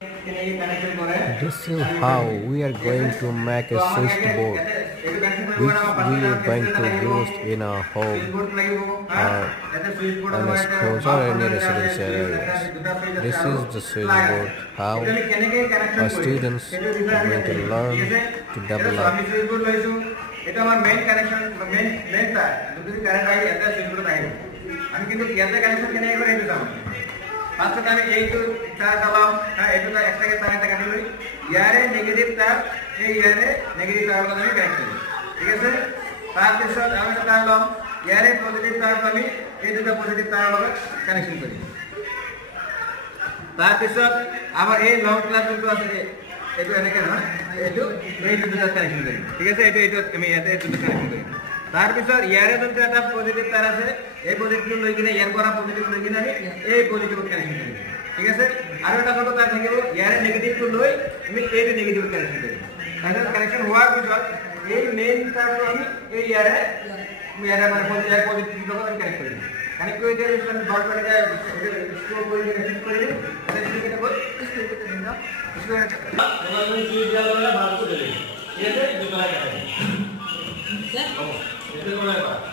This is how we are going to make a switchboard, which we are going to use in our home or in a schools or any residential areas. This is the switchboard, how our students are going to learn to develop. এটা আমার main connection main তার যদি current I এটা switchboard I আমি কিন্তু ইয়াতে কানেকশন কেনে করে দিতাম ফার্স্ট আমি এই তো তার দিলাম হ্যাঁ এটা তো এক্সট্রা তার এটা কাটি লই ইয়ারে নেগেটিভ তার এই ইয়ারে নেগেটিভ তার গুলো আমি কানেক্ট করি ঠিক আছে তারপর আমি এটা দিলাম ইয়ারে পজিটিভ তার আমি এই দুটো পজিটিভ তার গুলো কানেকশন করি তারপর আবার এই লং ক্লাস গুলো আছে এটা এনেকে না এটা এই দুটো কানেকশন করি ঠিক আছে এটা আমি এটা দুটো কানেকশন করি তারপর ইয়ারে দুটো একটা পজিটিভ তার আছে এই পজিটিভ লই কিনা ইয়ার করা পজিটিভ লই কিনা আমি এই পজিটিভ কানেকশন করি ঠিক আছে আর একটা ছোট তার থাকিব ইয়ারে নেগেটিভ টু লই আমি এই নেগেটিভ কানেকশন করি তাহলে কানেকশন হওয়ার পর এই মেইন তারপর আমি এই ইয়ারে মানে পজিটিভ টু আমি কানেক্ট করি কানেক্ট করে দিয়ে আমি ডট করে যায় স্টোর করে দিয়ে কানেক্ট করে দিই এটা ঠিক আছে বল স্টোর করে দিন না স্টোর এবার আমি সুইচ জ্বালাবো না বার করে দেব ঠিক আছে দুটো লাগাই স্যার এটা করে